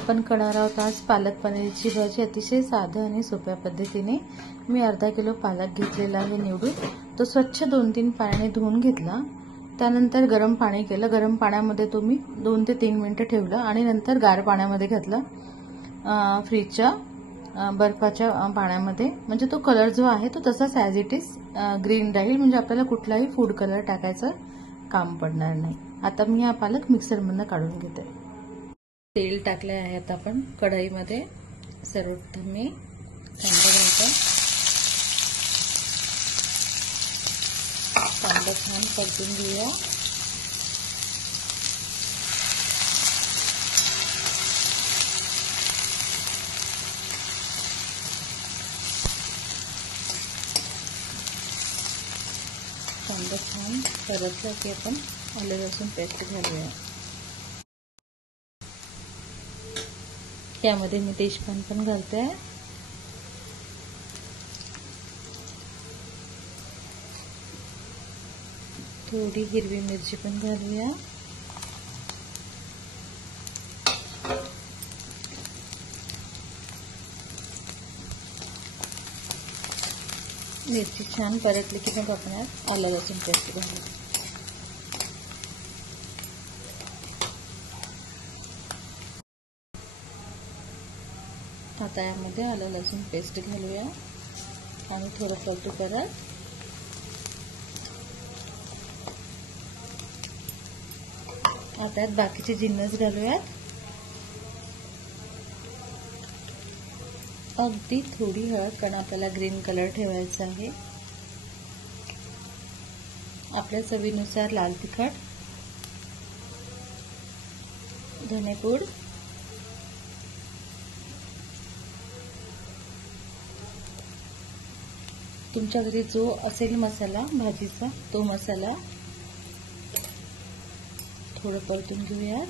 आपण करणार आहोत आज पालक पनीरची भाजी अतिशय साध्या आणि सोप्या पद्धतीने। मी अर्धा किलो पालक घेतलेला आहे निवडून। तो स्वच्छ 2-3 पाण्याने धुवून घेतला। त्यानंतर गरम पाणी केलं। गरम पाण्यामध्ये तो मी 2 ते 3 मिनिटे ठेवलं आणि नंतर गार पाण्यामध्ये घातलं, फ्रीजच्या बर्फाच्या पाण्यामध्ये। म्हणजे तो कलर जो आहे तो तसाच ॲज इट इज ग्रीन राहील, म्हणजे आपल्याला कुठलाही फूड कलर टाकायचं काम पडणार नाही। आता मी हा पालक मिक्सरमधून काढून घेते। तेल टाकले आहे आता आपण कढईमध्ये। सर्वप्रथम मी कांदा घालते। कांदा छान परतून घेऊया। कांदा छान परतला की आपण आलं लसूण पेस्ट घालूया। यामध्ये मी तेजपान पण घालते। थोडी हिरवी मिरची पण घालूया। मिरची छान परतली की मग आपण आलं लसूण पेस्ट घालूया। आता यामध्ये आलं लसूण पेस्ट घालूया आणि थोडं परतू करत आता यात बाकीचे जिन्नस घालूयात। अगदी थोडी हळद, कारण आपल्याला ग्रीन कलर ठेवायचा आहे। आपल्या चवीनुसार लाल तिखट, धनेपूड, तुमच्या घरी जो असेल मसाला भाजीचा तो मसाला थोडं परतून घेऊयात।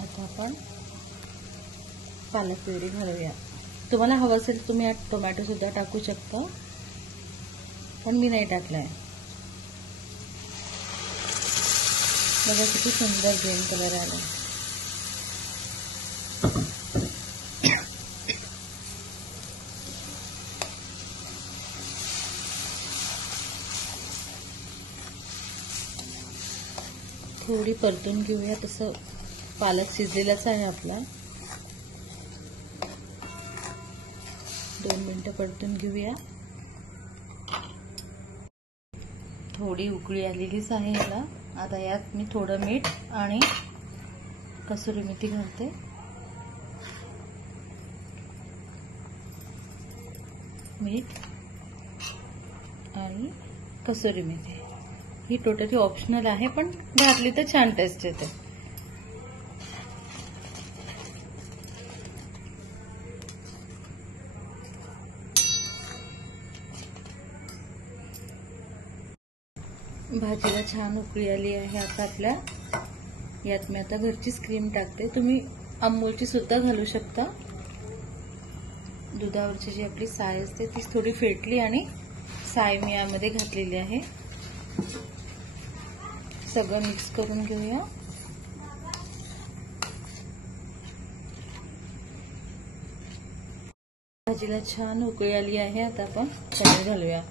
आता आपण पालक प्युरी घालूया। तुम्हाला हवं असेल तर तुम्ही यात टोमॅटो सुद्धा टाकू शकता, पण मी नाही टाकलाय। बघा किती सुंदर ग्रीन कलर आला। थोडी परतून घेऊया। तसं पालक शिजलेलाच आहे आपला। 2 मिनिटं परतून घेऊया। थोडी उकळी आलेलीच आहे याला। आता यात मी थोडं मीठ आणि कसुरी मेथी घालते। मीठ आणि कसुरी मेथी ही टोटली ऑप्शनल आहे, पण घातली तर छान टेस्ट येते। भाजीला छान उकळी आली आहे। आता आपल्या यात मी आता घरचीच क्रीम टाकते। तुम्ही अमूलची सुद्धा घालू शकता। दुधावरची जी आपली साय असते ती थोडी फेटली आणि साय मी यामध्ये घातलेली आहे। सगळं मिक्स करून घेऊया। भाजीला छान उकळी आली आहे। आता आपण पनीर घालूया।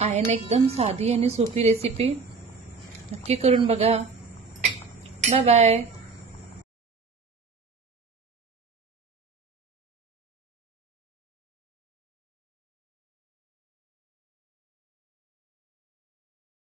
आहे ना एकदम साधी आणि सोपी रेसिपी, नक्की करून बघा। Bye bye.